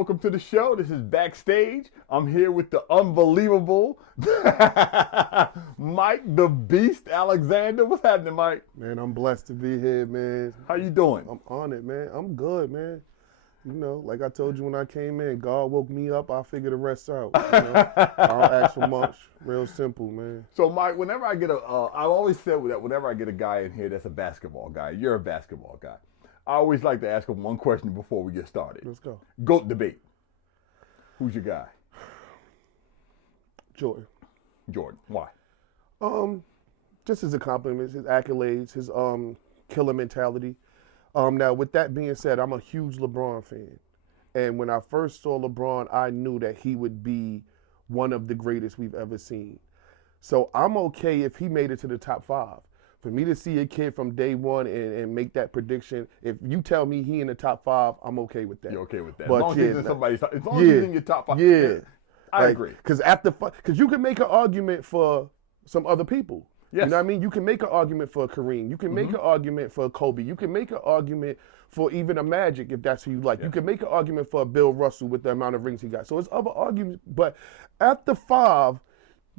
welcome to the show. This is Backstage. I'm here with the unbelievable Mike the Beast Alexander. What's happening, Mike? Man, I'm blessed to be here, man. How you doing? I'm on it, man. I'm good, man. You know, like I told you when I came in, God woke me up, I figure the rest out. You know? I don't ask for much. Real simple, man. So, Mike, whenever I get I've always said that whenever I get a guy in here that's a basketball guy, you're a basketball guy, I always like to ask him one question before we get started. Let's go. GOAT debate. Who's your guy? Jordan. Jordan. Why? Just his accomplishments, his accolades, his killer mentality. Now, with that being said, I'm a huge LeBron fan. And when I first saw LeBron, I knew that he would be one of the greatest we've ever seen. So I'm okay if he made it to the top 5. For me to see a kid from day one and make that prediction, if you tell me he in the top 5, I'm okay with that. You're okay with that. But as long as he's in somebody's, as long as yeah, he's in your top 5. Yeah. I agree. Because you can make an argument for some other people. Yes. You know what I mean? You can make an argument for Kareem. You can make an argument for Kobe. You can make an argument for even a Magic if that's who you like. Yes. You can make an argument for a Bill Russell with the amount of rings he got. So it's other arguments. But after 5,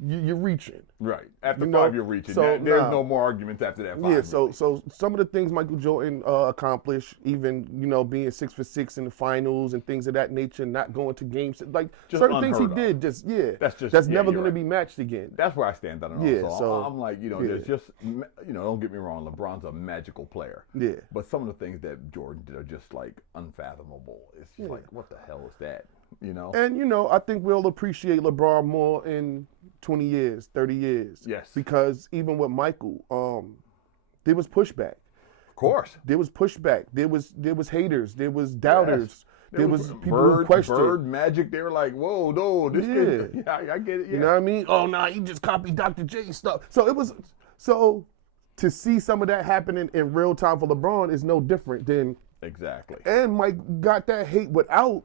you're reaching. Right. After 5, you're reaching. So, there's no more arguments after that 5. Yeah, so some of the things Michael Jordan accomplished, even, being 6 for 6 in the finals and things of that nature, not going to games, like just certain things he of. did, that's never going to be matched again. That's where I stand on it. Yeah, also. so I'm like, there's just, don't get me wrong, LeBron's a magical player. Yeah. But some of the things that Jordan did are just like unfathomable. It's just like, what the hell is that? And I think we'll appreciate LeBron more in 20 years, 30 years. Yes. Because even with Michael, there was pushback. Of course. There was pushback. There was haters. There was doubters. Yes. There was people who questioned. Bird, Magic, they were like, whoa, no, this kid. Yeah, I get it. Yeah. You know what I mean? Oh, nah, he just copied Dr. J stuff. So to see some of that happening in real time for LeBron is no different than. Exactly. And Mike got that hate without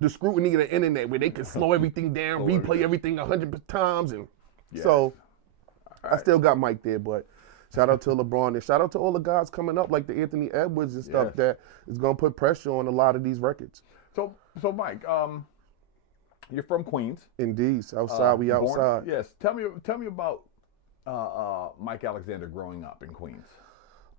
the scrutiny of the internet where they can slow everything down, replay everything 100 times. And so I still got Mike there, but shout out to LeBron and shout out to all the guys coming up like the Anthony Edwards and stuff that is going to put pressure on a lot of these records. So Mike, you're from Queens. Indeed. Outside, we outside. Yes. Tell me about Mike Alexander growing up in Queens.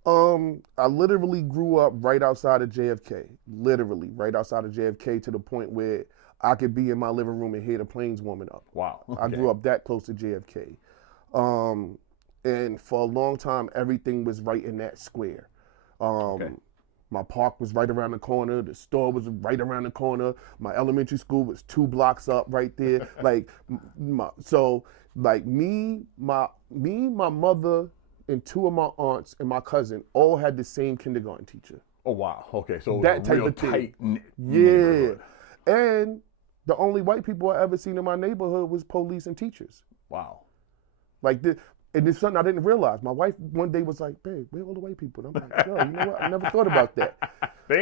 I literally grew up right outside of JFK, literally right outside of JFK to the point where I could be in my living room and hear the planes warming up. Wow. Okay. I grew up that close to JFK. And for a long time, everything was right in that square. My park was right around the corner. The store was right around the corner. My elementary school was 2 blocks up right there. Me, my mother, and 2 of my aunts and my cousin all had the same kindergarten teacher. Oh, wow. Okay, so that type of tight. Yeah. And the only white people I ever seen in my neighborhood was police and teachers. Wow. And it's something I didn't realize. My wife one day was like, babe, where are all the white people? And I'm like, yo, you know what? I never thought about that.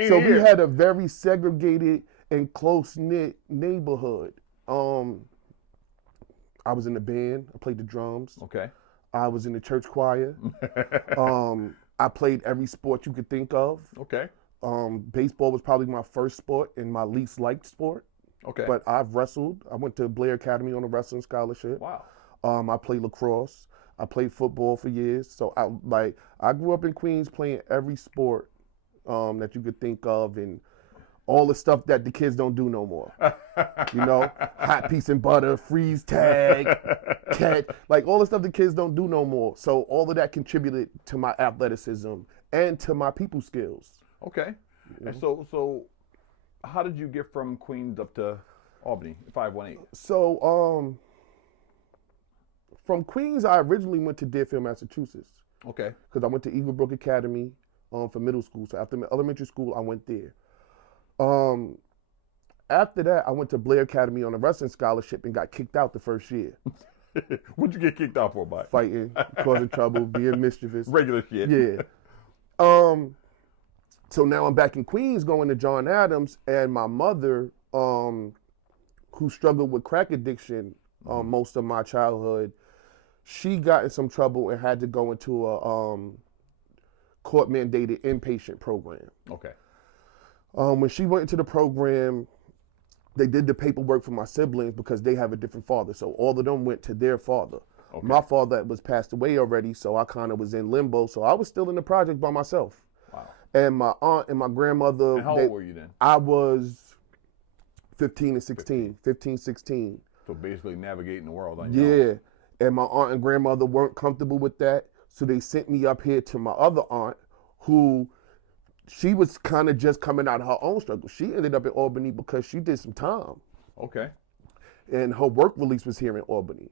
So we had a very segregated and close-knit neighborhood. I was in the band. I played the drums. Okay. I was in the church choir. I played every sport you could think of. Okay. Baseball was probably my first sport and my least liked sport. Okay. But I've wrestled. I went to Blair Academy on a wrestling scholarship. Wow. I played lacrosse. I played football for years. So I grew up in Queens playing every sport that you could think of and all the stuff that the kids don't do no more. Hot piece and butter, freeze tag, catch, like all the stuff the kids don't do no more. So all of that contributed to my athleticism and to my people skills. Okay. And so how did you get from Queens up to Albany, 518? So from Queens, I originally went to Deerfield, Massachusetts. Okay. Because I went to Eagle Brook Academy for middle school. So after elementary school, I went there. After that, I went to Blair Academy on a wrestling scholarship and got kicked out the first year. What'd you get kicked out for, Mike? Fighting, causing trouble, being mischievous. Regular shit. Yeah. So now I'm back in Queens going to John Adams, and my mother, who struggled with crack addiction most of my childhood, she got in some trouble and had to go into a court-mandated inpatient program. Okay. When she went into the program, They did the paperwork for my siblings because they have a different father. So all of them went to their father. Okay. My father was passed away already, so I kind of was in limbo. So I was still in the project by myself. Wow. And my aunt and my grandmother. And how old were you then? I was 15 and 16, 15, 16. So basically navigating the world on your own. Yeah. And my aunt and grandmother weren't comfortable with that. So they sent me up here to my other aunt, who she was kind of just coming out of her own struggle. She ended up in Albany because she did some time. Okay. And her work release was here in Albany.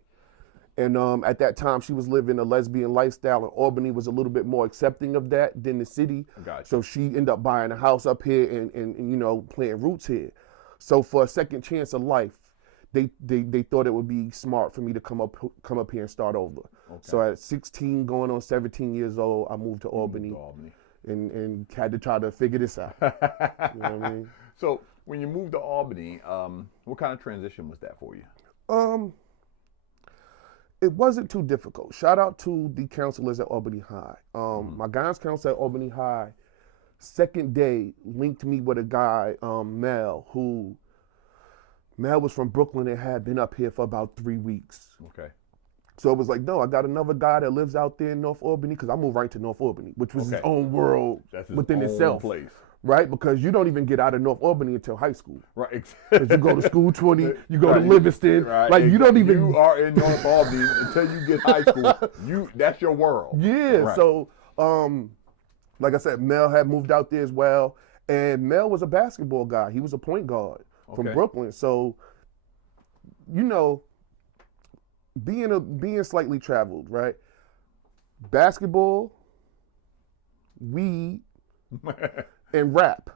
And at that time, she was living a lesbian lifestyle, and Albany was a little bit more accepting of that than the city. Gotcha. So she ended up buying a house up here and planting roots here. So for a second chance of life, they thought it would be smart for me to come up here and start over. Okay. So at 16, going on 17 years old, I moved to Albany. And had to try to figure this out. You know what I mean? So when you moved to Albany, what kind of transition was that for you? It wasn't too difficult. Shout out to the counselors at Albany High. My guidance counselor at Albany High, second day, linked me with a guy, Mel was from Brooklyn and had been up here for about 3 weeks. Okay. So it was like, no, I got another guy that lives out there in North Albany, because I moved right to North Albany, which was his own world within itself. Place. Right? Because you don't even get out of North Albany until high school. Right. Because you go to school 20, you go to Livingston. Right. Like you don't even. You are in North Albany until you get high school. That's your world. Yeah. Right. So, like I said, Mel had moved out there as well. And Mel was a basketball guy. He was a point guard from Brooklyn. So, being slightly traveled, right? Basketball, weed, and rap,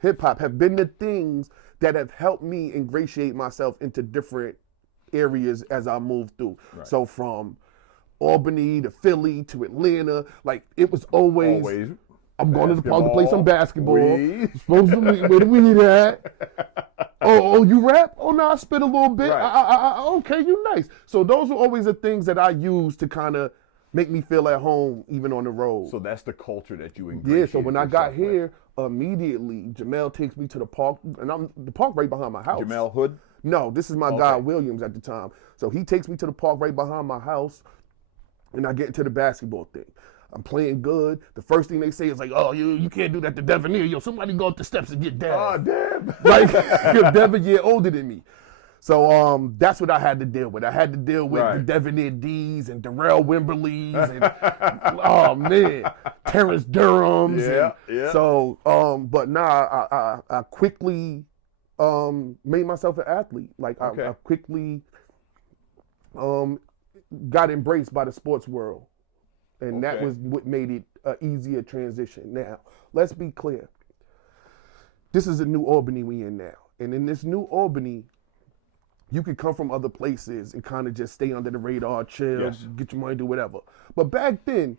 hip hop have been the things that have helped me ingratiate myself into different areas as I moved through. Right. So from Albany to Philly to Atlanta, like it was always I'm going to the park to play some basketball. Supposed to where the weed at? Oh, you rap? Oh no, I spit a little bit. Right. Okay, you nice. So those were always the things that I used to kind of make me feel at home, even on the road. So that's the culture that you ingratiated. Yeah. So when I got here, immediately Jamel takes me to the park, and the park right behind my house. Jamel Hood? No, this is my guy Williams at the time. So he takes me to the park right behind my house, and I get into the basketball thing. I'm playing good. The first thing they say is like, "Oh, you can't do that to Devin here. Yo, somebody go up the steps and get Dev." Oh, Dev. Like, Dev a year older than me. So that's what I had to deal with. I had to deal with the Devonair D's and Darrell Wimberleys and oh man, Terrence Durham's. Yeah. So, but I quickly made myself an athlete. Like I quickly got embraced by the sports world, and that was what made it an easier transition. Now, let's be clear. This is a new Albany we in now, and in this new Albany, you could come from other places and kind of just stay under the radar, chill, get your money, do whatever. But back then,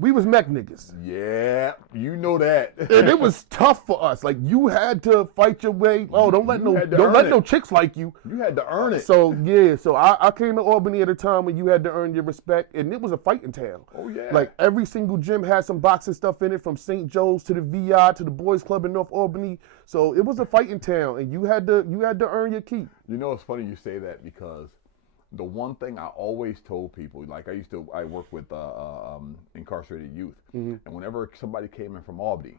we was mech niggas. Yeah, you know that. And it was tough for us. Like you had to fight your way. Oh, don't let no chicks like you. You had to earn it. So I came to Albany at a time when you had to earn your respect, and it was a fighting town. Oh yeah. Like every single gym had some boxing stuff in it, from St. Joe's to the VI to the Boys Club in North Albany. So it was a fighting town, and you had to earn your keep. You know, it's funny you say that, because the one thing I always told people, like I work with incarcerated youth, and whenever somebody came in from Albany,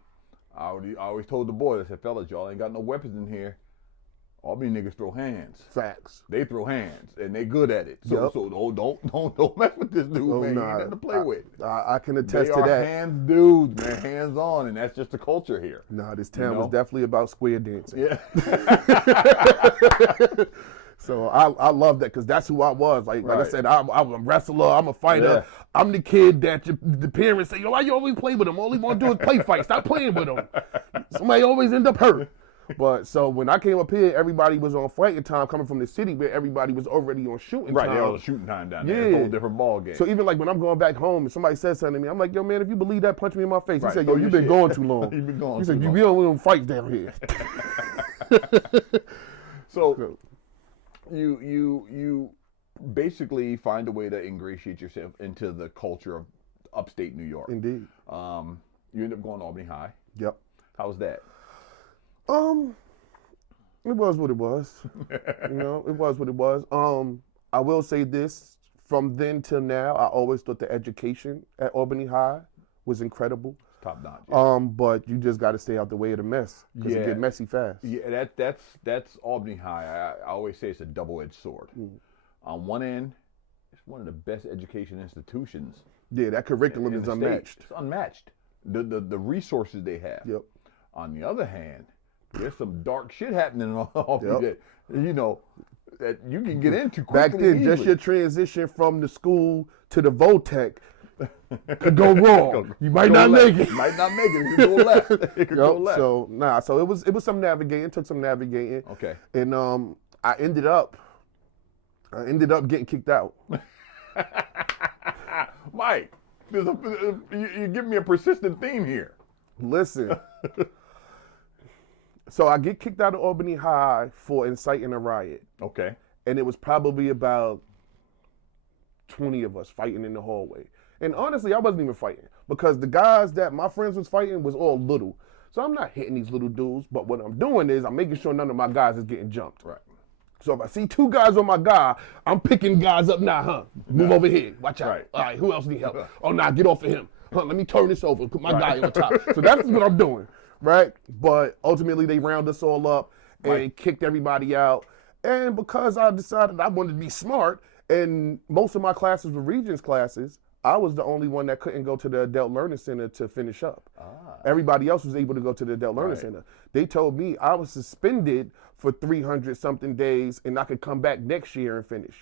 I always told the boys, I said, fellas, y'all ain't got no weapons in here. Albany niggas throw hands. Facts. They throw hands, and they good at it. So don't mess with this dude, man. Nah, He ain't nothing to play with. I can attest to that. They are hands dudes, man, hands on, and that's just the culture here. Nah, this town was definitely about square dancing. Yeah. So I love that, because that's who I was. Like I said, I'm a wrestler. I'm a fighter. Yeah. I'm the kid that the parents say, yo, why you always play with him? All he want to do is play fight. Stop playing with him. Somebody always end up hurt. But so when I came up here, everybody was on fighting time, coming from the city where everybody was already on shooting time. Right, they're on shooting time down there. It's a whole different ball game. So even like when I'm going back home and somebody says something to me, I'm like, yo, man, if you believe that, punch me in my face. He said, yo, you've been going too long. You've been going he too said, long. we don't fight down here. So you basically find a way to ingratiate yourself into the culture of upstate New York. Indeed. You end up going to Albany High. Yep. How was that? It was what it was. You know, it was what it was. I will say this: from then till now, I always thought the education at Albany High was incredible. Top notch. Yeah. But you just got to stay out the way of the mess because it get messy fast. Yeah, that's Albany High. I always say it's a double-edged sword. On one end, it's one of the best education institutions. Yeah, that curriculum is unmatched. It's unmatched. The resources they have. Yep. On the other hand, there's some dark shit happening in Albany that that you can get into quickly. Back then, easily. just your transition from the school to the Voltec could go wrong. You might not make it. You might not make it. It could go left. It could go left. So it was some navigating. Took some navigating. Okay. And I ended up getting kicked out. Mike, you give me a persistent theme here. Listen. So I get kicked out of Albany High for inciting a riot. Okay. And it was probably about 20 of us fighting in the hallway. And honestly, I wasn't even fighting because the guys that my friends was fighting was all little. So I'm not hitting these little dudes, but what I'm doing is I'm making sure none of my guys is getting jumped. Right. So if I see two guys on my guy, I'm picking guys up now, huh? Move over here. Watch out. Right. All right, who else need help? Oh, nah, get off of him. Huh, let me turn this over. Put my guy on top. So that's what I'm doing, right? But ultimately, they round us all up and kicked everybody out. And because I decided I wanted to be smart, and most of my classes were Regents classes, I was the only one that couldn't go to the Adult Learning Center to finish up. Everybody else was able to go to the Adult Learning Center. They told me I was suspended for 300-something days and I could come back next year and finish.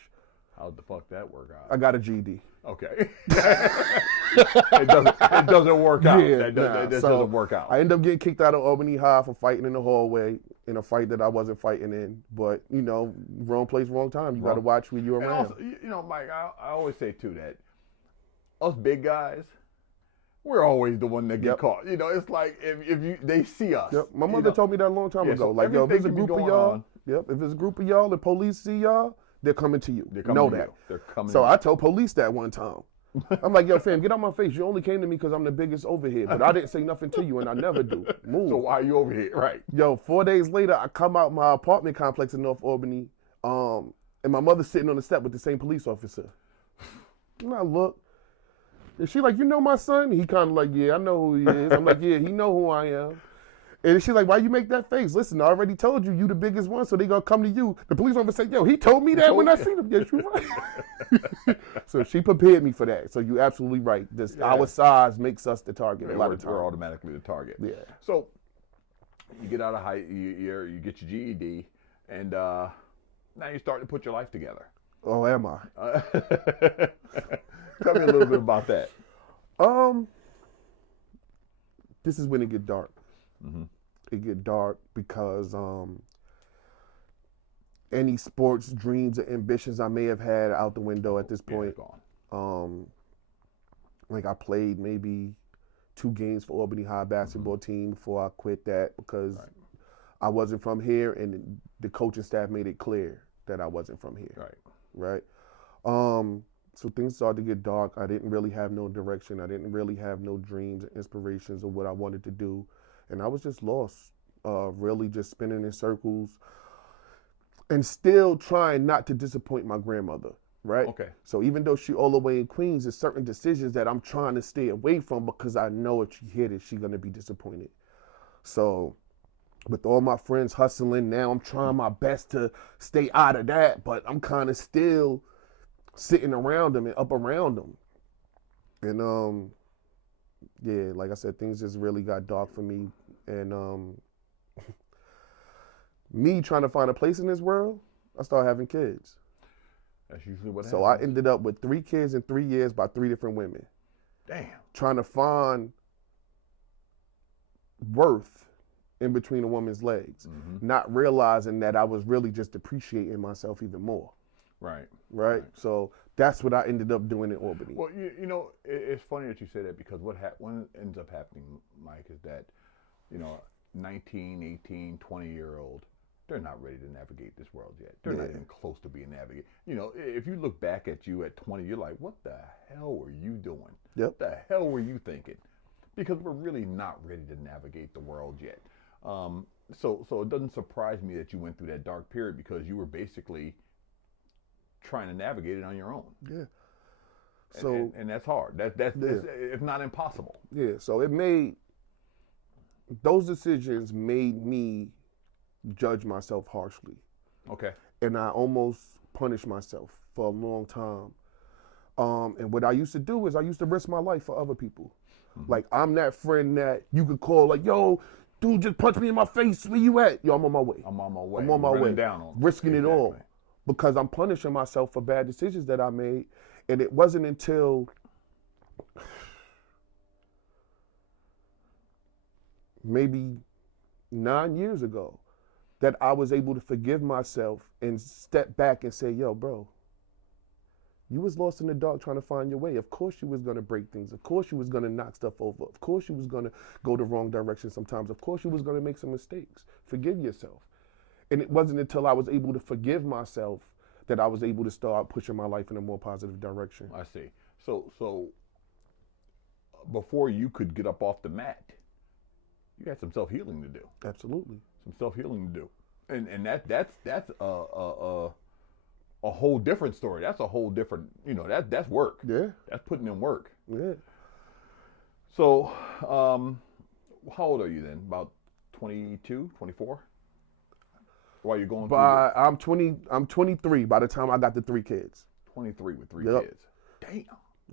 How the fuck that work out? I got a GED. Okay. it doesn't work out. Yeah, That doesn't work out. I ended up getting kicked out of Albany High for fighting in the hallway in a fight that I wasn't fighting in. But, you know, wrong place, wrong time. You got to watch who you're around. Also, you know, Mike, I always say, too, that us big guys, we're always the one that get caught. You know, it's like if they see us. Yep. My mother told me that a long time ago. So like, yo, if it's a everything group of y'all, if it's a group of y'all, the police see y'all, they're coming to you. They're coming know to that. you. They're coming So to you. I told police that one time. I'm like, yo, fam, get out my face. You only came to me because I'm the biggest over here, but I didn't say nothing to you, and I never do. Move. So why are you over here? Right. Yo, 4 days later, I come out my apartment complex in North Albany, and my mother's sitting on the step with the same police officer. And I look, and she like, you know my son? He kind of like, yeah, I know who he is. I'm like, yeah, he know who I am. And she's like, why you make that face? Listen, I already told you, you the biggest one, so they gonna come to you. The police officer said, yo, he told me that when I seen him. Yes, you right. So she prepared me for that. So you're absolutely right. Our size makes us the target a lot of times. We're automatically the target. Yeah. So you get out of high, you get your GED, and now you're starting to put your life together. Oh, am I? Tell me a little bit about that. This is when it get dark. Mm-hmm. It get dark because any sports dreams or ambitions I may have had out the window at this point. Gone. Like I played maybe 2 games for Albany High basketball team before I quit that because I wasn't from here, and the coaching staff made it clear that I wasn't from here. Right. So things started to get dark. I didn't really have no direction. I didn't really have no dreams or inspirations of what I wanted to do. And I was just lost, really just spinning in circles and still trying not to disappoint my grandmother, right? Okay. So even though she all the way in Queens, there's certain decisions that I'm trying to stay away from because I know if she hears it, she's going to be disappointed. So with all my friends hustling now, I'm trying my best to stay out of that, but I'm kind of still sitting around them and up around them. And yeah, like I said, things just really got dark for me. And me trying to find a place in this world, I started having kids. That's usually what happens. So I ended up with 3 kids in 3 years by 3 different women. Damn. Trying to find worth in between a woman's legs. Mm-hmm. Not realizing that I was really just depreciating myself even more. Right? So that's what I ended up doing in Albany. Well, you know, it's funny that you say that because what ends up happening, Mike, is that, you know, 19, 18, 20-year-old, they're not ready to navigate this world yet. They're not even close to being navigated. You know, if you look back at you at 20, you're like, what the hell were you doing? Yep. What the hell were you thinking? Because we're really not ready to navigate the world yet. so it doesn't surprise me that you went through that dark period because you were basically trying to navigate it on your own. Yeah. So and that's hard. That's if not impossible. Yeah. So those decisions made me judge myself harshly. Okay. And I almost punished myself for a long time. And what I used to do is I used to risk my life for other people. Mm-hmm. Like, I'm that friend that you could call, like, yo, dude just punched me in my face. Where you at? Yo, I'm on my way. I'm on my way. I'm on my way. Down on risking it all. Because I'm punishing myself for bad decisions that I made. And it wasn't until maybe 9 years ago that I was able to forgive myself and step back and say, yo, bro, you was lost in the dark trying to find your way. Of course you was going to break things. Of course you was going to knock stuff over. Of course you was going to go the wrong direction sometimes. Of course you was going to make some mistakes. Forgive yourself. And it wasn't until I was able to forgive myself that I was able to start pushing my life in a more positive direction. I see. So before you could get up off the mat, you had some self-healing to do. Absolutely. Some self-healing to do. And that's a whole different story. That's a whole different, that's work. Yeah. That's putting in work. Yeah. So, how old are you then? About 22, 24? While you're going through I'm 23 by the time I got the 3 kids. 23 with 3 kids. Damn.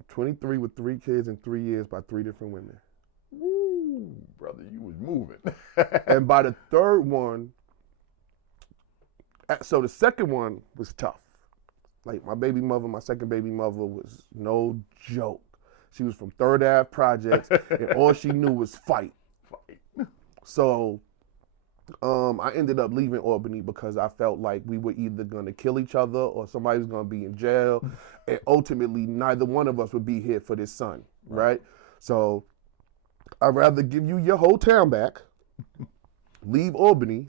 23 with 3 kids in 3 years by 3 different women. Woo, brother, you was moving. And by the third one, so the second one was tough. Like my second baby mother was no joke. She was from Third Ave Projects, and all she knew was fight. So I ended up leaving Albany because I felt like we were either going to kill each other or somebody was going to be in jail, and ultimately neither one of us would be here for this son, right? So I'd rather give you your whole town back, leave Albany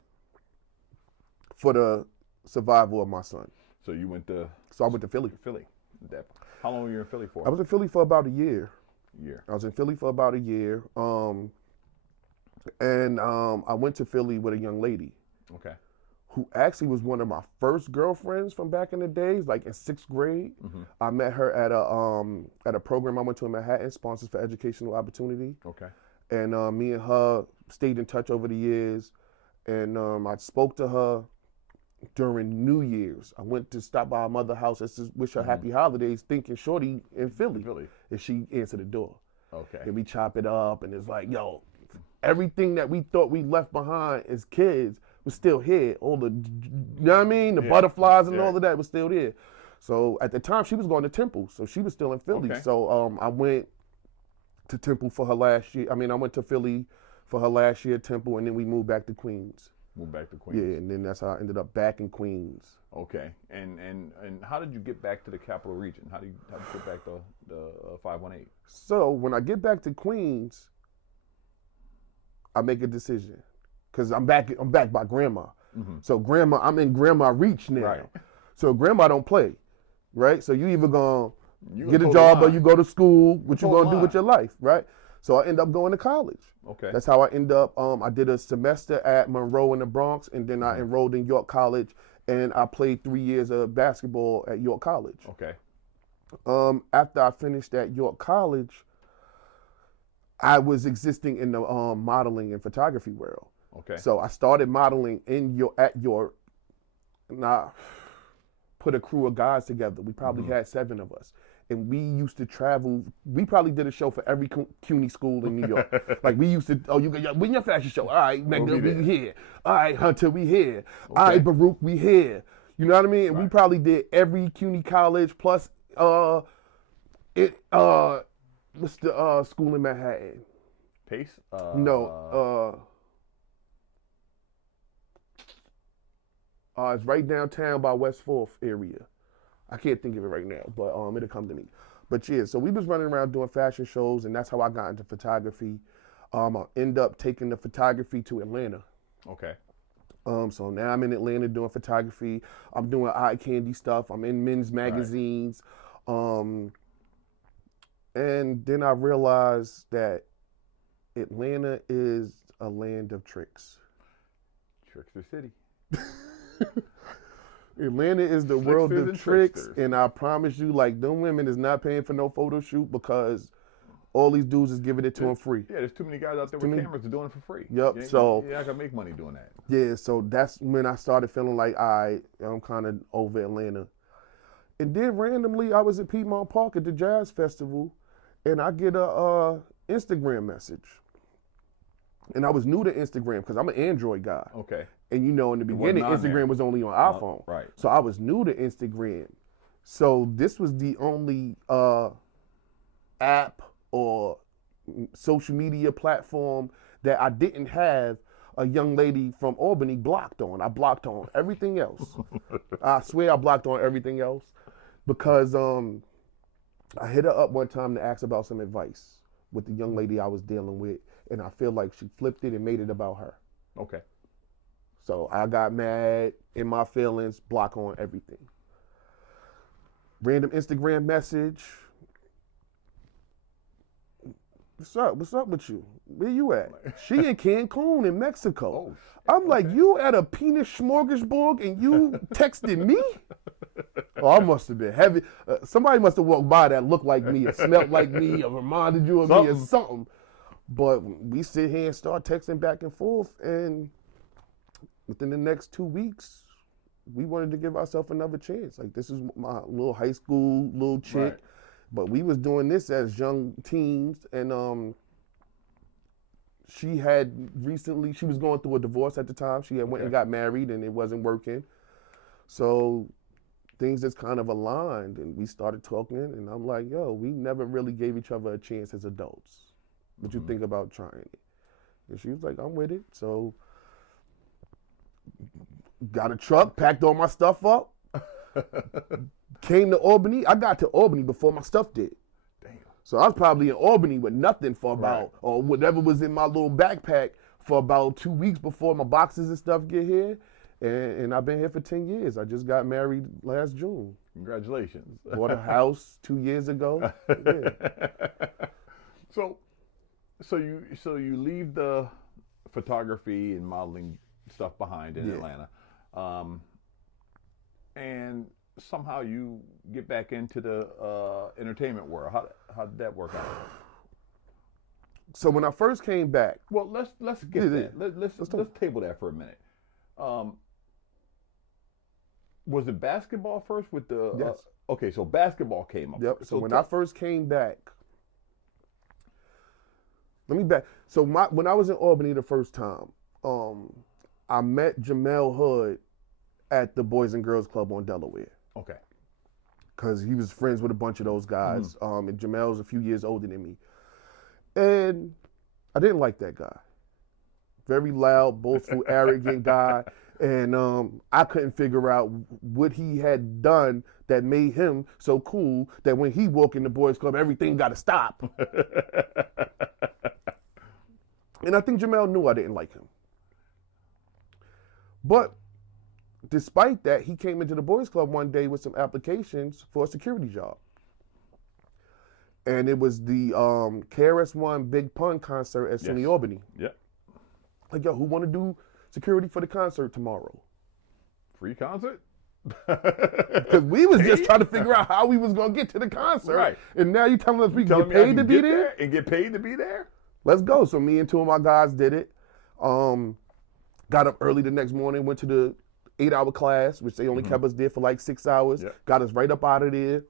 for the survival of my son. So you went to... So I went to Philly. How long were you in Philly for? I was in Philly for about a year. I was in Philly for about a year. And I went to Philly with a young lady. Okay. Who actually was one of my first girlfriends from back in the days, like in 6th grade. Mm-hmm. I met her at a program I went to in Manhattan, Sponsors for Educational Opportunity. Okay. And me and her stayed in touch over the years. And I spoke to her during New Year's. I went to stop by her mother's house and to wish her happy holidays, thinking shorty in Philly. And she answered the door. Okay. And we chop it up, and it's like, yo, everything that we thought we left behind as kids was still here. All the, you know what I mean? The butterflies and all of that was still there. So at the time, she was going to Temple, so she was still in Philly. Okay. So I went to Temple for her last year. I went to Philly for her last year at Temple, and then we moved back to Queens. Yeah, and then that's how I ended up back in Queens. Okay, and how did you get back to the Capital Region? How did you get back to the 518? So when I get back to Queens, I make a decision because I'm back by grandma. Mm-hmm. So I'm in grandma reach now. Right. So grandma don't play, right? So you either gonna get a job or you go to school. What you gonna do with your life, right? So I end up going to college. Okay. That's how I end up. I did a semester at Monroe in the Bronx, and then I enrolled in York College, and I played 3 years of basketball at York College. Okay. After I finished at York College, I was existing in the modeling and photography world. Okay. So I started modeling at York, and I put a crew of guys together. We probably had 7 of us. And we used to travel. We probably did a show for every CUNY school in New York. Like we used to, when your fashion show? All right, Magna, we here. All right, Hunter, we here. Okay. All right, Baruch, we here. You know what I mean? And we probably did every CUNY college plus what's the school in Manhattan? Pace? No. It's right downtown by West 4th area. I can't think of it right now, but it'll come to me. But yeah, so we was running around doing fashion shows, and that's how I got into photography. I end up taking the photography to Atlanta. Okay. So now I'm in Atlanta doing photography. I'm doing eye candy stuff. I'm in men's magazines. And then I realized that Atlanta is a land of tricks. Trickster City. Atlanta is the world Tricksters of and tricks, tricksters. and I promise you, like, them women is not paying for no photo shoot because all these dudes is giving it to them free. Yeah, there's too many guys out there with cameras that are doing it for free. Yep, Yeah, so- yeah, I can make money doing that. Yeah, so that's when I started feeling like, I'm kind of over Atlanta. And then randomly, I was at Piedmont Park at the Jazz Festival, and I get a Instagram message. And I was new to Instagram because I'm an Android guy. Okay. And in the wasn't beginning, on Instagram there. was only on iPhone. Right. So I was new to Instagram. So this was the only app or social media platform that I didn't have a young lady from Albany blocked on. I blocked on everything else. I swear I blocked on everything else because I hit her up one time to ask about some advice with the young lady I was dealing with, and I feel like she flipped it and made it about her. Okay. So I got mad in my feelings, block on everything. Random Instagram message. What's up? What's up with you? Where you at? She in Cancun in Mexico. Oh, I'm like, you at a penis smorgasbord and you texted me? Oh, I must have been heavy. Somebody must have walked by that looked like me or smelled like me or reminded you of me or something. But we sit here and start texting back and forth, and within the next 2 weeks, we wanted to give ourselves another chance. Like, this is my little high school little chick. Right. But we was doing this as young teens, and she was going through a divorce at the time. She had went and got married, and it wasn't working. So things just kind of aligned, and we started talking, and I'm like, yo, we never really gave each other a chance as adults. What you think about trying it? And she was like, I'm with it. So got a truck, packed all my stuff up, came to Albany. I got to Albany before my stuff did. Damn. So I was probably in Albany with nothing for about, or whatever was in my little backpack for about 2 weeks before my boxes and stuff get here. And I've been here for 10 years. I just got married last June. Congratulations. Bought a house 2 years ago. Yeah. So you leave the photography and modeling stuff behind in Atlanta, and somehow you get back into the entertainment world. How did that work out? So when I first came back, Well, let's get that. Let's table that for a minute. Was it basketball first with the? Yes. Okay, so basketball came up. Yep. First. So when I first came back, let me back. So when I was in Albany the first time, I met Jamel Hood at the Boys and Girls Club on Delaware Okay. because he was friends with a bunch of those guys. And Jamel's a few years older than me, and I didn't like that guy. Very loud, boastful, arrogant guy. And I couldn't figure out what he had done that made him so cool that when he walked in the boys club, everything got to stop. And I think Jamel knew I didn't like him. But despite that, he came into the boys club one day with some applications for a security job. And it was the KRS-One Big Pun concert at SUNY Albany. Yep. Like, yo, who want to do security for the concert tomorrow? Free concert? Because we was just trying to figure out how we was going to get to the concert. Right. And now you telling us we Telling can me I get paid to can be get there? and get paid to be there? Let's go. So me and two of my guys did it. Got up early the next morning, went to the 8-hour class, which they only kept us there for like 6 hours. Yep. Got us right up out of there.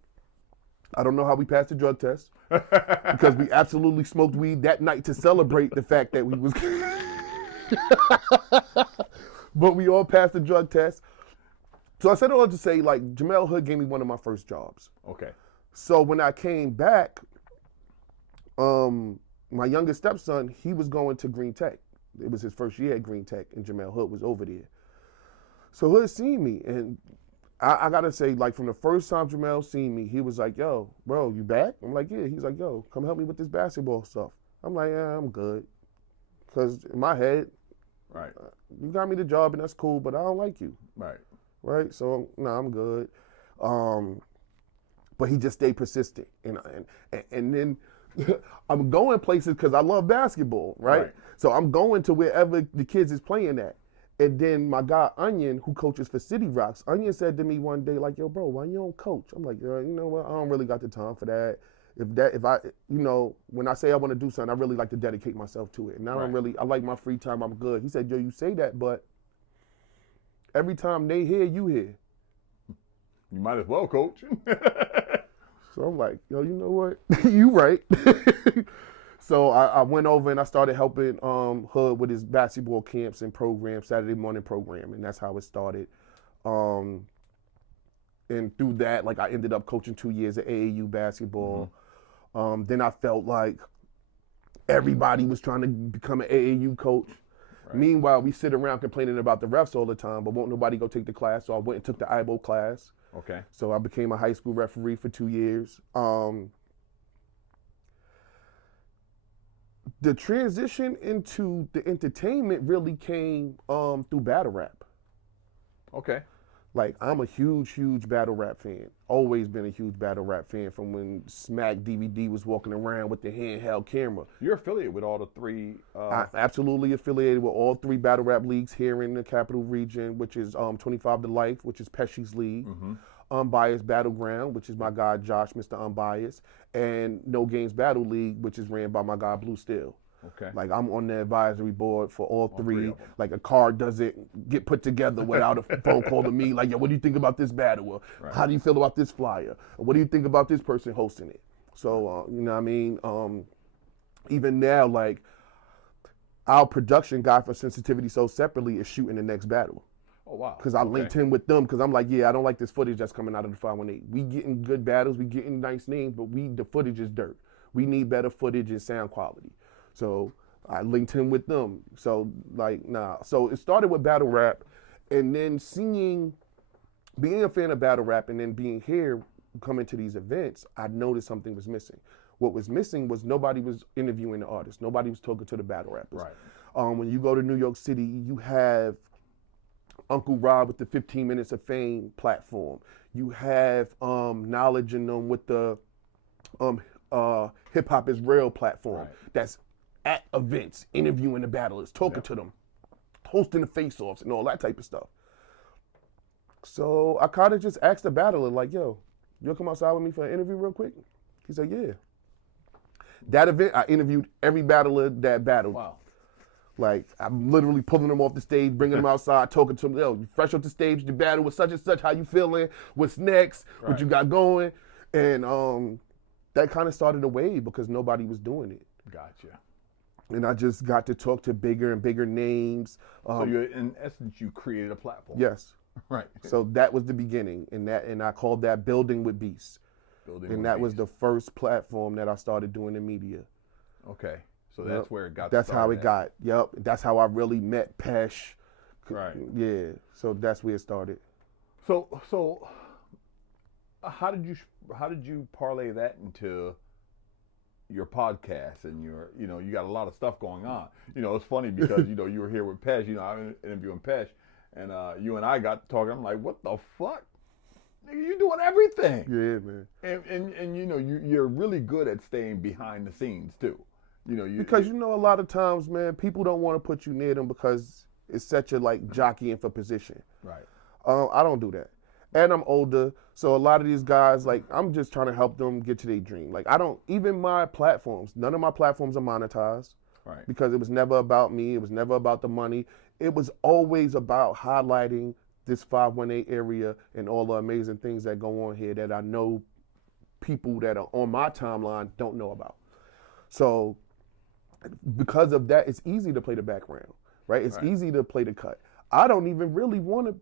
I don't know how we passed the drug test because we absolutely smoked weed that night to celebrate the fact that we was. But we all passed the drug test. So I said all to say, like, Jamel Hood gave me one of my first jobs. Okay. So when I came back, my youngest stepson, he was going to Green Tech. It was his first year at Green Tech, and Jamel Hood was over there. So Hood seen me, and I gotta say, like, from the first time Jamel seen me, he was like, yo, bro, you back? I'm like, yeah. He's like, yo, come help me with this basketball stuff. I'm like, yeah, I'm good. Because in my head, Right. you got me the job, and that's cool, but I don't like you. Right. Right? So, no, I'm good. But he just stayed persistent. And then I'm going places because I love basketball, right? Right. So I'm going to wherever the kids is playing at. And then my guy Onion, who coaches for City Rocks, Onion said to me one day, like, "Yo, bro, why you don't coach?" I'm like, "You know what? I don't really got the time for that. When I say I want to do something, I really like to dedicate myself to it. And I like my free time. I'm good." He said, "Yo, you say that, but every time they hear, you hear. You might as well coach." So I'm like, "Yo, you know what? You right." So I went over and I started helping Hood with his basketball camps and programs, Saturday morning program, and that's how it started. And through that, like, I ended up coaching 2 years of AAU basketball. Then I felt like everybody was trying to become an AAU coach. Right. Meanwhile, we sit around complaining about the refs all the time, but won't nobody go take the class. So I went and took the IBO class. Okay. So I became a high school referee for 2 years. The transition into the entertainment really came through battle rap. Okay. Like, I'm a huge battle rap fan. Always been a huge battle rap fan from when Smack DVD was walking around with the handheld camera. You're affiliated with all the three? I'm absolutely affiliated with all 3 battle rap leagues here in the Capital Region, which is 25 to Life, which is Pesci's league. Unbiased Battleground, which is my guy Josh, Mr. Unbiased, and No Games Battle League, which is ran by my guy Blue Steel. Okay. Like, I'm on the advisory board for all three. Like, a card doesn't get put together without a phone call to me. Like, "Yo, what do you think about this battle?" Or, right. "How do you feel about this flyer?" Or, "What do you think about this person hosting it?" So, you know what I mean? Even now, like, our production guy for Sensitivity So Separately is shooting the next battle. Oh, wow. Because I linked him with them, because I'm like, yeah, I don't like this footage that's coming out of the 518. We getting good battles, we getting nice names, but the footage is dirt. We need better footage and sound quality. So I linked him with them. So, like, nah. So it started with battle rap, and then being a fan of battle rap, and then being here, coming to these events, I noticed something was missing. What was missing was nobody was interviewing the artists. Nobody was talking to the battle rappers. Right. When you go to New York City, you have Uncle Rob with the 15 Minutes of Fame platform. You have Knowledge in them with the Hip Hop is Real platform. Right. That's at events, interviewing the battlers, talking to them, hosting the face-offs and all that type of stuff. So I kind of just asked the battler, like, "Yo, you'll come outside with me for an interview real quick?" He said, "Yeah." That event, I interviewed every battler that battled. Wow. Like, I'm literally pulling them off the stage, bringing them outside, talking to them. "Yo, you fresh off the stage, the battle with such and such, how you feeling? What's next? Right. What you got going?" And that kind of started a wave because nobody was doing it. Gotcha. And I just got to talk to bigger and bigger names. So in essence, you created a platform. Yes. Right. So that was the beginning, and I called that Building with Beasts. And that was the first platform that I started doing in media. Okay. So that's where it got That's started. how it got. Yep. That's how I really met Pesh. Right. Yeah. So that's where it started. So how did you parlay that into your podcast and you got a lot of stuff going on. It's funny because you were here with Pesh, I'm interviewing Pesh, and you and I got talking. I'm like, what the fuck? Nigga, you doing everything. Yeah, man. And you're really good at staying behind the scenes too. Because a lot of times, man, people don't want to put you near them because it's such a like jockeying for position. Right. I don't do that. And I'm older, so a lot of these guys, like, I'm just trying to help them get to their dream. Like, even my platforms, none of my platforms are monetized. Right. Because it was never about me. It was never about the money. It was always about highlighting this 518 area and all the amazing things that go on here that I know people that are on my timeline don't know about. So because of that, it's easy to play the background, right? It's easy to play the cut. I don't even really want to.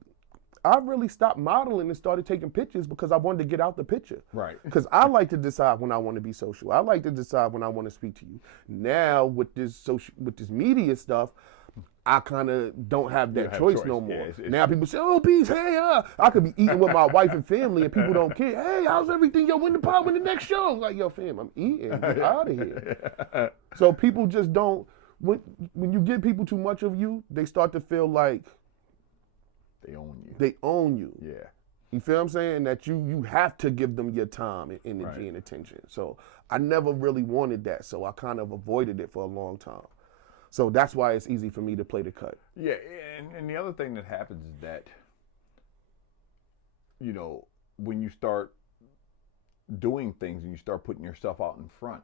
I really stopped modeling and started taking pictures because I wanted to get out the picture. Right. Because I like to decide when I want to be social. I like to decide when I want to speak to you. Now with this media stuff, I kind of don't have that choice no more. Yeah, it's now people say, "Oh, peace, hey, I could be eating with my wife and family and people don't care. Hey, how's everything? Yo, when the next show?" Like, "Yo, fam, I'm eating. Get out of here." So people just don't. When you give people too much of you, they start to feel like they own you. They own you. Yeah. You feel what I'm saying? That you have to give them your time and energy and attention. So I never really wanted that. So I kind of avoided it for a long time. So that's why it's easy for me to play the cut. Yeah, and the other thing that happens is that, you know, when you start doing things and you start putting yourself out in front,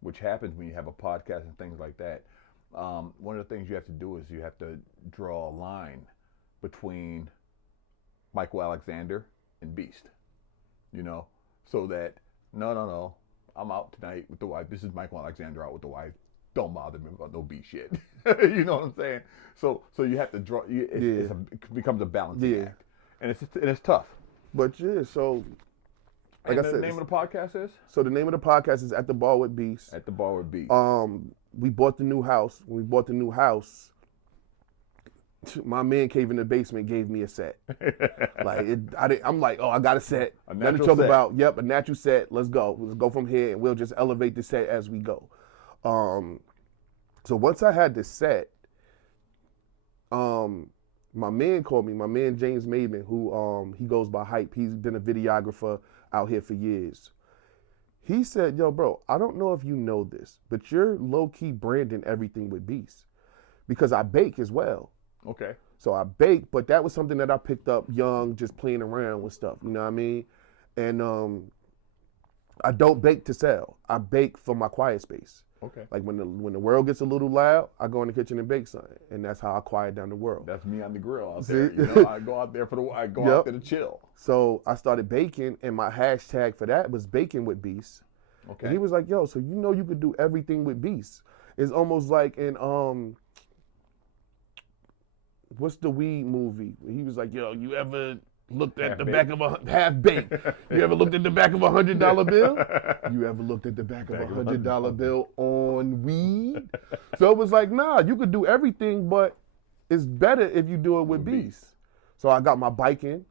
which happens when you have a podcast and things like that, one of the things you have to do is you have to draw a line between Michael Alexander and Beast, you know, so that no, I'm out tonight with the wife. This is Michael Alexander out with the wife. Don't bother me about no Beast shit. You know what I'm saying? So you have to draw. It becomes a balancing act, and it's tough. But yeah, so like I said, the name of the podcast is? So the name of the podcast is At the Bar with Beast. At the Bar with Beast. We bought the new house. When we bought the new house, my man cave in the basement gave me a set. I'm like, oh, I got a set. Nothing to talk about. Yep, a natural set. Let's go. Let's go from here, and we'll just elevate the set as we go. So once I had the set, my man called me. My man James Maven, who he goes by Hype. He's been a videographer out here for years. He said, yo, bro, I don't know if you know this, but you're low-key branding everything with Beast. Because I bake as well. Okay. So I bake, but that was something that I picked up young, just playing around with stuff, you know what I mean? And I don't bake to sell. I bake for my quiet space. Okay. Like when the world gets a little loud, I go in the kitchen and bake something, and that's how I quiet down the world. That's me on the grill out there. You know, I go out there out there to chill. So I started baking, and my hashtag for that was baking with Beast. Okay. And he was like, "Yo, so you know you could do everything with Beast." It's almost like in what's the weed movie? He was like, "Yo, you ever looked at the back of a half baked? You ever looked at the back of $100 bill? You ever looked at the back of $100 bill on weed?" So it was like, nah, you could do everything, but it's better if you do it with Beast. So I got my biking,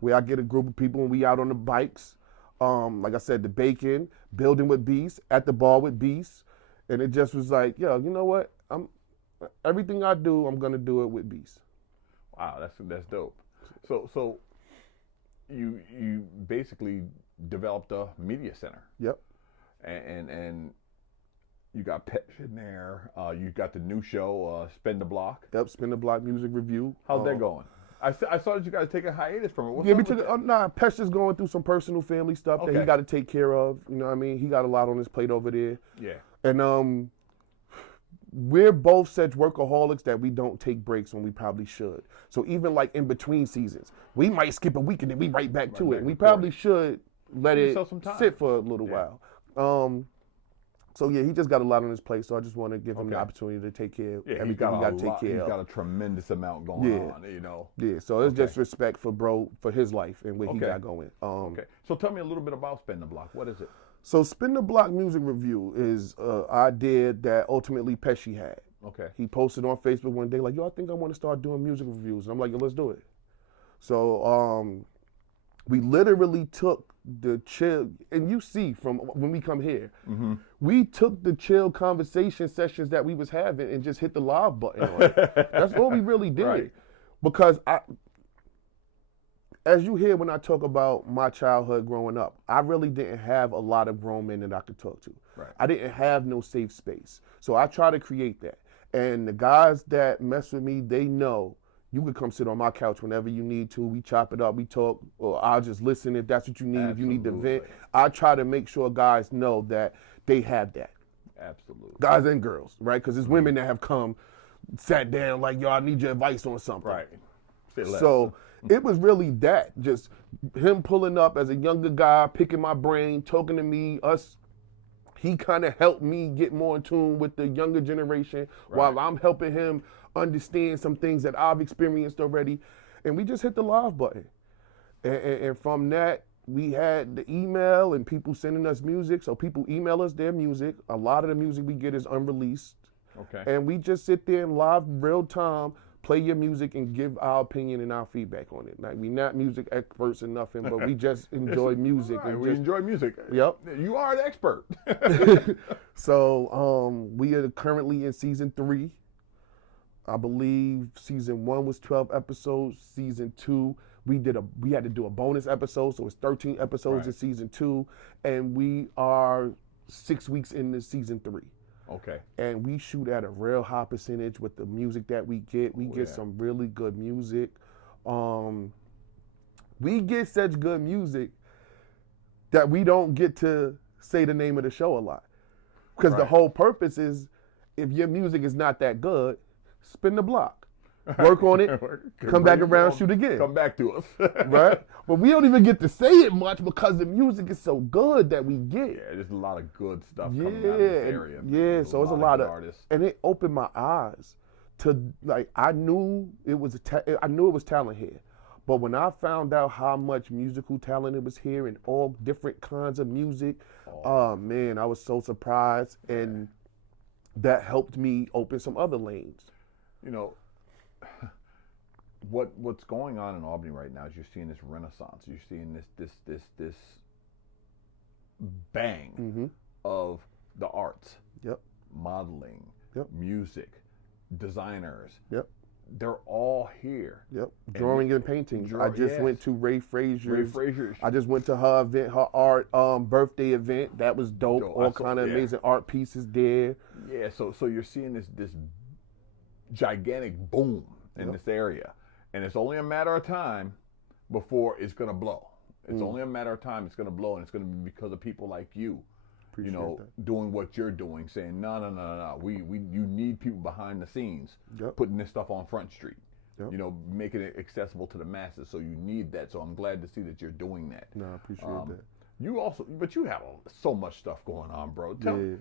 where I get a group of people and we out on the bikes. Like I said, the baking, building with Beast, at the bar with Beast, and it just was like, yo, you know what? Everything I do, I'm gonna do it with Beast. Wow, that's dope. So you basically developed a media center. Yep. And you got Pesh in there. You got the new show, Spin the Block. Yep, Spin the Block music review. How's that going? I saw that you got to take a hiatus from it. What's we took it. Nah, Pesh is going through some personal family stuff that he got to take care of. You know what I mean? He got a lot on his plate over there. Yeah. And we're both such workaholics that we don't take breaks when we probably should. So even like in between seasons, we might skip a week and then we right back to it. And we probably should let it sit for a little while. So yeah, he just got a lot on his plate. So I just want to give him the opportunity to take care of everything he got to take care of. He's got a tremendous amount going on, you know. Yeah, so it's just respect for bro, for his life and what he got going. So tell me a little bit about Spin the Block. What is it? So Spin the Block music review is an idea that ultimately Pesci had. Okay. He posted on Facebook one day like, yo, I think I want to start doing music reviews. And I'm like, yo, let's do it. So we literally took the chill, and you see from when we come here, we took the chill conversation sessions that we was having and just hit the live button on it. That's all we really did. Right. Because as you hear when I talk about my childhood growing up, I really didn't have a lot of grown men that I could talk to. Right. I didn't have no safe space. So I try to create that. And the guys that mess with me, they know you can come sit on my couch whenever you need to. We chop it up, we talk, or I'll just listen if that's what you need. Absolutely. If you need to vent, I try to make sure guys know that they have that. Absolutely. Guys and girls, right? Because there's women that have come, sat down like, yo, I need your advice on something. Right. So it was really that, just him pulling up as a younger guy, picking my brain, talking to me, he kind of helped me get more in tune with the younger generation while I'm helping him understand some things that I've experienced already. And we just hit the live button. And from that, we had the email and people sending us music. So people email us their music. A lot of the music we get is unreleased. Okay. And we just sit there in live, real time, play your music and give our opinion and our feedback on it. Like, we not music experts or nothing, but we just enjoy music. Right, and we enjoy music. Yep. You are an expert. So we are currently in season 3. I believe season 1 was 12 episodes. Season 2, we had to do a bonus episode, so it's 13 episodes in season 2, and we are 6 weeks into season 3. Okay. And we shoot at a real high percentage with the music that we get. We get some really good music. We get such good music that we don't get to say the name of the show a lot. Because the whole purpose is, if your music is not that good, spin the block. Work on it, come back around, shoot again. Come back to us. Right? But we don't even get to say it much because the music is so good that we get. Yeah, there's a lot of good stuff coming out of this area. Yeah, so it's a lot of artists. And it opened my eyes to, like, I knew it was talent here. But when I found out how much musical talent it was here and all different kinds of music, oh man, I was so surprised. And that helped me open some other lanes. You know, what's going on in Albany right now is you're seeing this renaissance. You're seeing this bang of the arts. Yep. Modeling. Yep. Music. Designers. Yep. They're all here. Yep. Drawing and painting. I just went to Ray Frazier's. I just went to her event, her art birthday event. That was dope. All kind of amazing art pieces there. Yeah. So you're seeing this gigantic boom in this area, and it's only a matter of time before it's gonna blow. It's only a matter of time it's gonna blow, and it's gonna be because of people like you. Appreciate that. Doing what you're doing, saying no. You need people behind the scenes, putting this stuff on Front Street. Making it accessible to the masses. So you need that. So I'm glad to see that you're doing that. No, I appreciate that. You also, but you have so much stuff going on, bro. Tell me.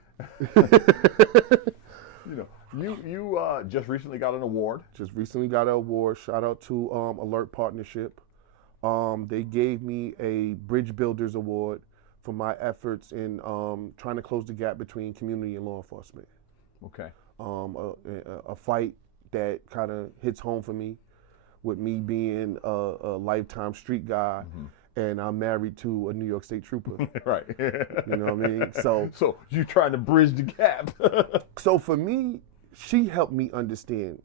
You just recently got an award. Just recently got an award. Shout out to Alert Partnership. They gave me a Bridge Builders Award for my efforts in trying to close the gap between community and law enforcement. Okay. A fight that kind of hits home for me, with me being a lifetime street guy, and I'm married to a New York State trooper. Right. You know what I mean? So you're trying to bridge the gap. So for me, she helped me understand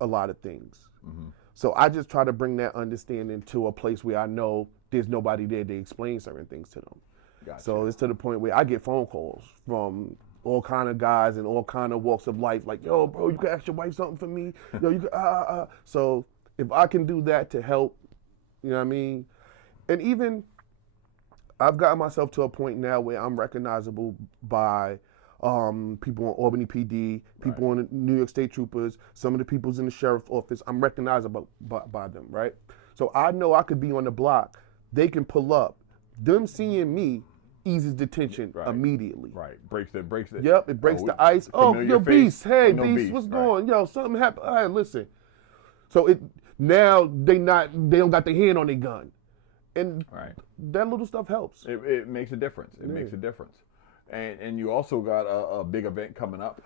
a lot of things. So I just try to bring that understanding to a place where I know there's nobody there to explain certain things to them. Gotcha. So it's to the point where I get phone calls from all kind of guys in all kind of walks of life, like, yo, bro, you can ask your wife something for me. Yo, you can, So if I can do that to help, you know what I mean? And even I've gotten myself to a point now where I'm recognizable by people on Albany PD, people on the New York State Troopers, some of the people's in the sheriff's office. I'm recognizable by them, right? So I know I could be on the block. They can pull up. Them seeing me eases the tension immediately. Right. Breaks the. Yep. It breaks the ice. Oh, yo, Beast. Hey, Beast. What's going? Yo, something happened. All right, listen. So now they don't got their hand on their gun, and that little stuff helps. It makes a difference. It makes a difference. And you also got a big event coming up.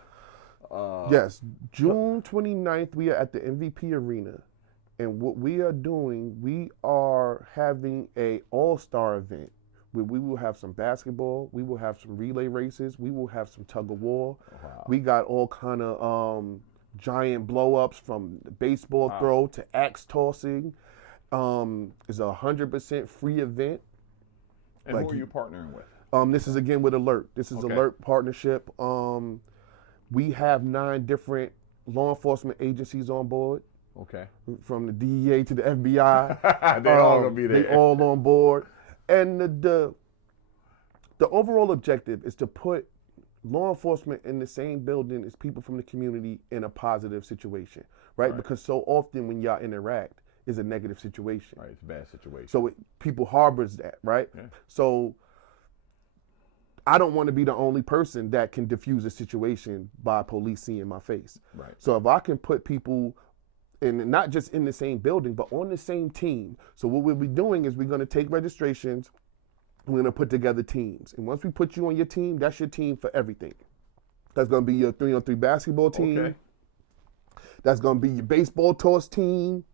Yes, June 29th, we are at the MVP Arena. And what we are doing, we are having a all-star event where we will have some basketball, we will have some relay races, we will have some tug of war. Wow. We got all kind of giant blow-ups from baseball throw to axe tossing. It's a 100% free event. And who are you partnering with? This is again with Alert. This is Alert Partnership. We have 9 different law enforcement agencies on board. Okay. From the DEA to the FBI. They all gonna be there. They all on board. And the overall objective is to put law enforcement in the same building as people from the community in a positive situation, right? Because so often when y'all interact, it's a negative situation. Right, it's a bad situation. So people harbors that, right? Yeah. So I don't want to be the only person that can diffuse a situation by police seeing my face. Right. So if I can put people and not just in the same building, but on the same team. So what we'll be doing is we're going to take registrations, we're going to put together teams. And once we put you on your team, that's your team for everything. That's going to be your 3-on-3 basketball team. Okay. That's going to be your baseball toss team,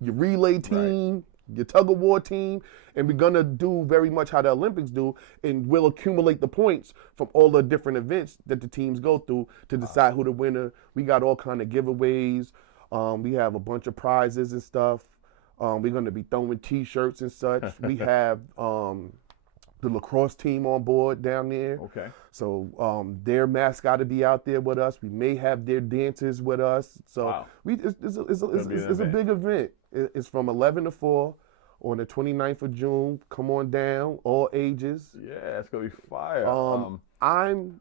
your relay team, your tug of war team. And we're going to do very much how the Olympics do, and we'll accumulate the points from all the different events that the teams go through to decide who the winner. We got all kind of giveaways. We have a bunch of prizes and stuff. We're going to be throwing T-shirts and such. We have the the lacrosse team on board down there. Okay. So their mascot to be out there with us. We may have their dancers with us. So Wow. it's a big event. It's from 11 to 4 on the 29th of June. Come on down, all ages. Yeah, it's gonna be fire. I'm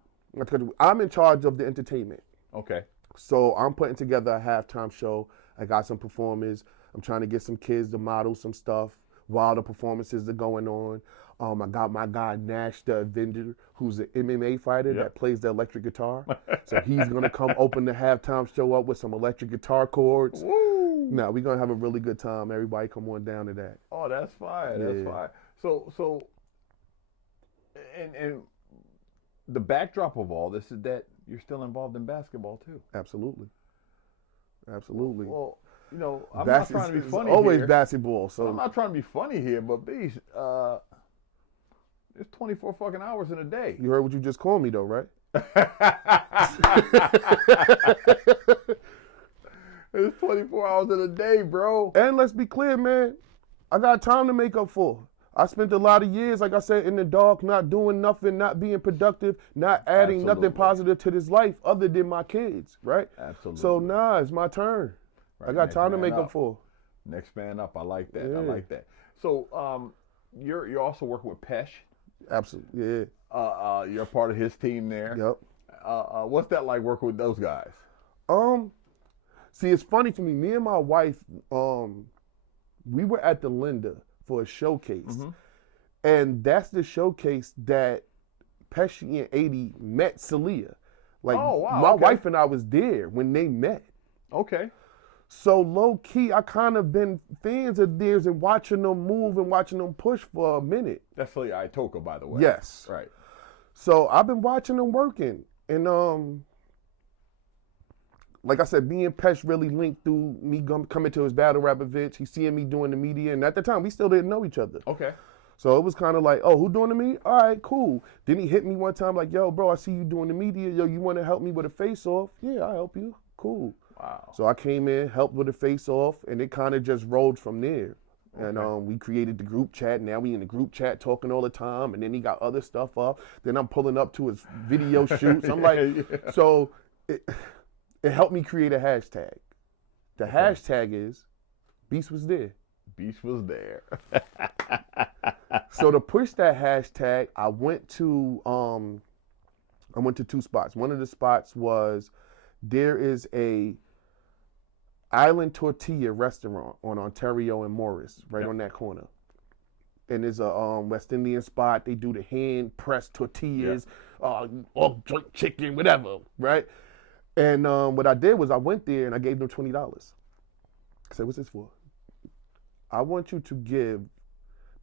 in charge of the entertainment. Okay. So I'm putting together a halftime show. I got some performers. I'm trying to get some kids to model some stuff while the performances are going on. I got my guy Nash the Avenger, who's an MMA fighter that plays the electric guitar. So he's gonna come open the halftime show up with some electric guitar chords. Woo! Now we're gonna have a really good time. Everybody come on down to that. Oh, that's fire. That's fire. So, and the backdrop of all this is that you're still involved in basketball too. Absolutely. Absolutely. Well, you know, I'm not trying to be funny. Always here. basketball. So I'm not trying to be funny here, but Beast, it's 24 fucking hours in a day. You heard what you just called me though, right? It's 24 hours in a day, bro. And let's be clear, man. I got time to make up for. I spent a lot of years, like I said, in the dark, not doing nothing, not being productive, not adding nothing positive to this life other than my kids, right? Absolutely. So it's my turn. Right, I got time to make up for. Next man up. I like that. Yeah. I like that. So you're also working with Pesh. Absolutely. Yeah. You're part of his team there. Yep. What's that like working with those guys? See, it's funny to me. Me and my wife, we were at the Linda for a showcase. And that's the showcase that Pesci and 80 met Celia. Like, my wife and I was there when they met. Okay. So low key, I kind of been fans of theirs and watching them move and watching them push for a minute. That's Celia Itoka, by the way. Yes. Right. So I've been watching them working. And like I said, me and Pesh really linked through me coming to his battle rap events. He seeing me doing the media, and at the time we still didn't know each other. Okay. So it was kind of like, oh, who doing the media? All right, cool. Then he hit me one time like, yo, bro, I see you doing the media. Yo, you want to help me with a face-off? Yeah, I'll help you. Cool. Wow. So I came in, helped with the face-off, and it kind of just rolled from there. Okay. And we created the group chat. Now we in the group chat talking all the time. And then he got other stuff up. Then I'm pulling up to his video shoots. I'm like, so it helped me create a hashtag. The hashtag is Beast was there. Beast was there. So to push that hashtag, I went to two spots. One of the spots was there is a Island Tortilla restaurant on Ontario and Morris, right on that corner. And there's a West Indian spot. They do the hand pressed tortillas, all jerk chicken, whatever, right? And what I did was I went there and I gave them $20. I said, what's this for? I want you to give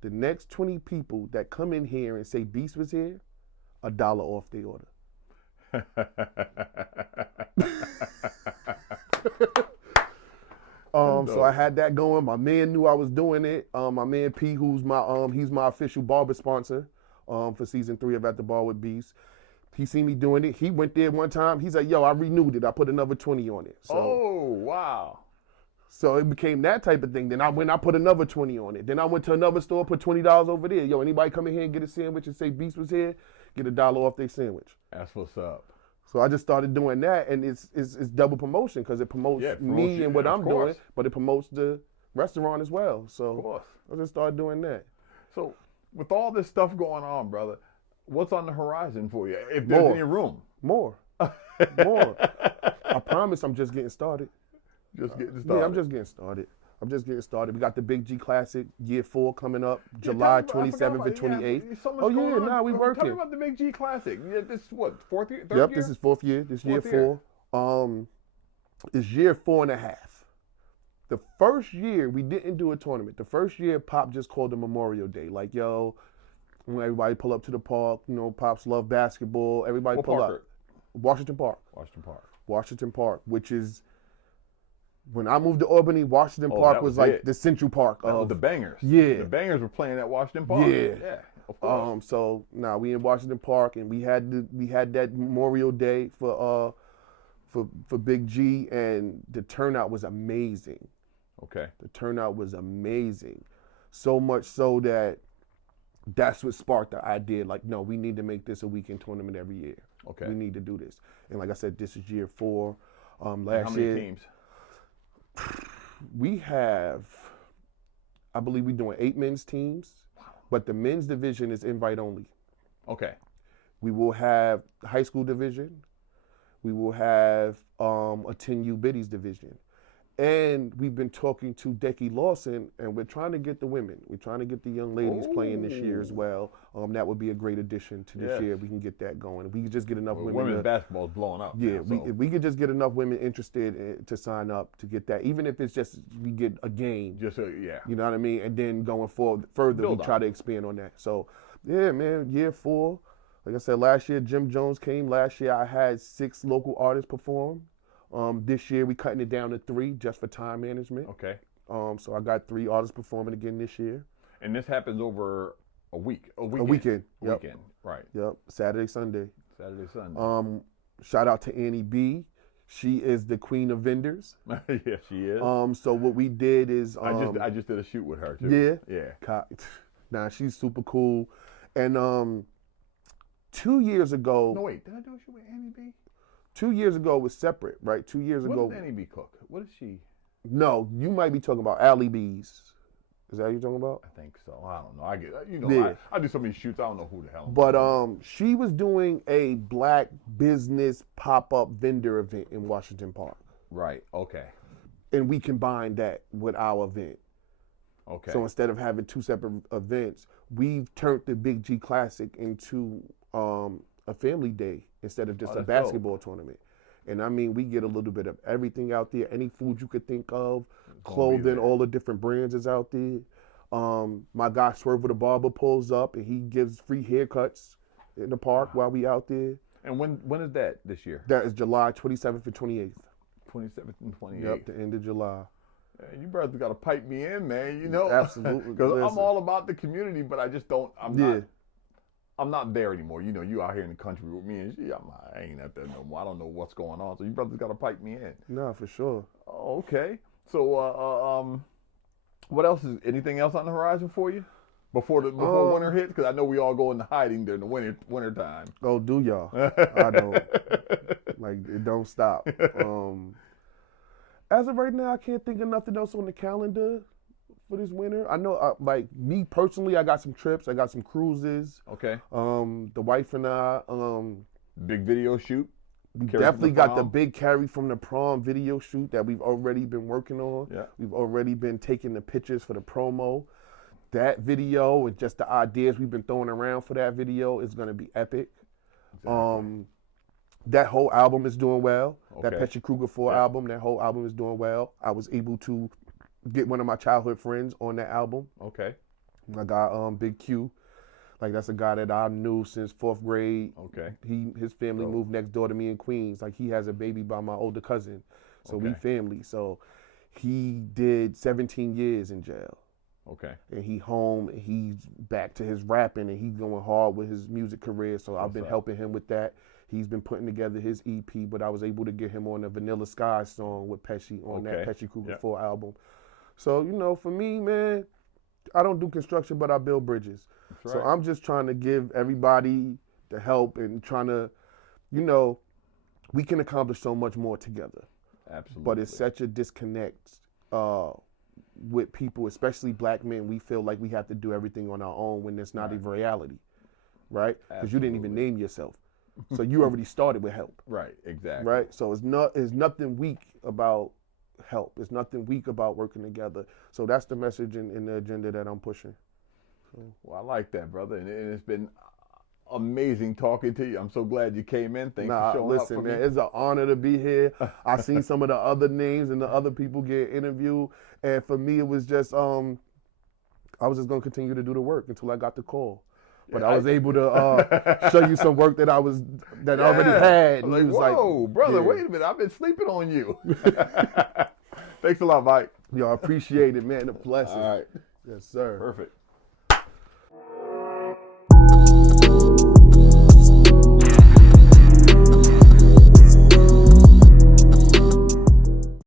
the next 20 people that come in here and say Beast was here, $1 off their order. So I had that going. My man knew I was doing it. My man P, who's he's my official barber sponsor for season 3 of At the Bar with Beast. He seen me doing it. He went there one time. He's like, yo, I renewed it. I put another 20 on it. So, oh, wow. So it became that type of thing. Then I put another 20 on it. Then I went to another store, put $20 over there. Yo, anybody come in here and get a sandwich and say Beast was here, get $1 off their sandwich. That's what's up. So I just started doing that, and it's double promotion because it promotes me and what I'm doing, but it promotes the restaurant as well. So I just started doing that. So with all this stuff going on, brother, what's on the horizon for you? If there's any room. More. I promise I'm just getting started. Just getting started. Yeah, I'm just getting started. We got the Big G Classic Year 4 coming up, July 27th and 28th. We working. Tell me about the Big G Classic. This is what, 4th year, 3rd year? Yep, year? this is 4th year. This year 4. It's year 4.5. The first year, we didn't do a tournament. The first year, Pop just called it Memorial Day. Like, yo, everybody pull up to the park. You know, Pops love basketball. Everybody pull up. Washington Park, which is, when I moved to Albany, Washington Park was like the central park. That was the Bangers. Yeah. The Bangers were playing at Washington Park. Yeah, of course. So now we in Washington Park, and we had that Memorial Day for Big G, and the turnout was amazing. Okay. The turnout was amazing. So much so that that's what sparked the idea. Like, no, we need to make this a weekend tournament every year. Okay. We need to do this. And like I said, this is year 4. And Last how many year, teams? we have, I believe we're doing 8 men's teams, but the men's division is invite only. Okay. We will have the high school division. We will have a 10U biddies division. And we've been talking to Decky Lawson, and we're trying to get the women. We're trying to get the young ladies playing this year as well. That would be a great addition to this year. We can get that going. If we could just get enough women. Women's basketball is blowing up. Yeah, now, if we could just get enough women interested to sign up to get that, even if it's just we get a game. Just yeah. You know what I mean? And then going forward further, we try to expand on that. So, yeah, man, year 4. Like I said, last year Jim Jones came. Last year I had 6 local artists perform. This year we cutting it down to 3 just for time management. Okay. So I got 3 artists performing again this year. And this happens over a week. A weekend. A weekend. Yep. Weekend. Right. Yep. Saturday, Sunday. Saturday, Sunday. Shout out to Annie B. She is the queen of vendors. Yeah, she is. So what we did is I just did a shoot with her too. Yeah. Yeah. Nah, she's super cool. And 2 years ago. No wait, did I do a shoot with Annie B? 2 years ago was separate, right? 2 years ago. What does Annie B cook? What is she? No, you might be talking about Allie B's. Is that what you're talking about? I think so. I don't know. I get I do so many shoots. I don't know who the hell. But she was doing a black business pop-up vendor event in Washington Park. Right. Okay. And we combined that with our event. Okay. So instead of having 2 separate events, we've turned the Big G Classic into a family day instead of just a basketball tournament. And I mean, we get a little bit of everything out there. Any food you could think of, clothing, all the different brands is out there. My guy Swerve with a Barber pulls up and he gives free haircuts in the park while we out there. And when is that this year? That is July 27th and 28th. 27th and 28th. Yep, the end of July. You brothers got to pipe me in, man. You know, absolutely. Because I'm all about the community, but I just don't. I'm not there anymore. You know, you out here in the country with me and shit. I ain't at that no more. I don't know what's going on. So you brothers got to pipe me in. No, for sure. Oh, okay. So, what else is anything else on the horizon for you before winter hits? Because I know we all go into hiding during the winter time. Oh, do y'all? I don't. Like, it don't stop. As of right now, I can't think of nothing else on the calendar for this winter. I know, like me personally, I got some trips. I got some cruises. Okay. The wife and I. Big video shoot. We definitely got the big Carrie from the prom video shoot that we've already been working on. Yeah. We've already been taking the pictures for the promo. That video and just the ideas we've been throwing around for that video is going to be epic. Exactly. That whole album is doing well. Okay. That Pesci Kruger 4 album, that whole album is doing well. I was able to get one of my childhood friends on that album. Okay. My guy, Big Q. Like, that's a guy that I knew since 4th grade. Okay. His family moved next door to me in Queens. Like, he has a baby by my older cousin. So we family. So he did 17 years in jail. Okay. And he home, and he's back to his rapping, and he's going hard with his music career. So I've been helping him with that. He's been putting together his EP, but I was able to get him on the Vanilla Sky song with Pesci on that Pesci Kruger 4 album. So, you know, for me, man, I don't do construction, but I build bridges. Right. So I'm just trying to give everybody the help and trying to, you know, we can accomplish so much more together. Absolutely. But it's such a disconnect with people, especially black men. We feel like we have to do everything on our own when it's not even reality, right? Because you didn't even name yourself. So you already started with help. Right, exactly. Right? So it's nothing weak about help. It's nothing weak about working together. So that's the message in the agenda that I'm pushing. So. Well, I like that, brother. And it's been amazing talking to you. I'm so glad you came in. Thanks for showing up for me. It's an honor to be here. I seen some of the other names and the other people get interviewed. And for me, it was just, I was just going to continue to do the work until I got the call. But I was able to show you some work that I already had. And like, whoa, brother, wait a minute. I've been sleeping on you. Thanks a lot, Mike. Yo, I appreciate it, man. A blessing. All right. Yes, sir. Perfect.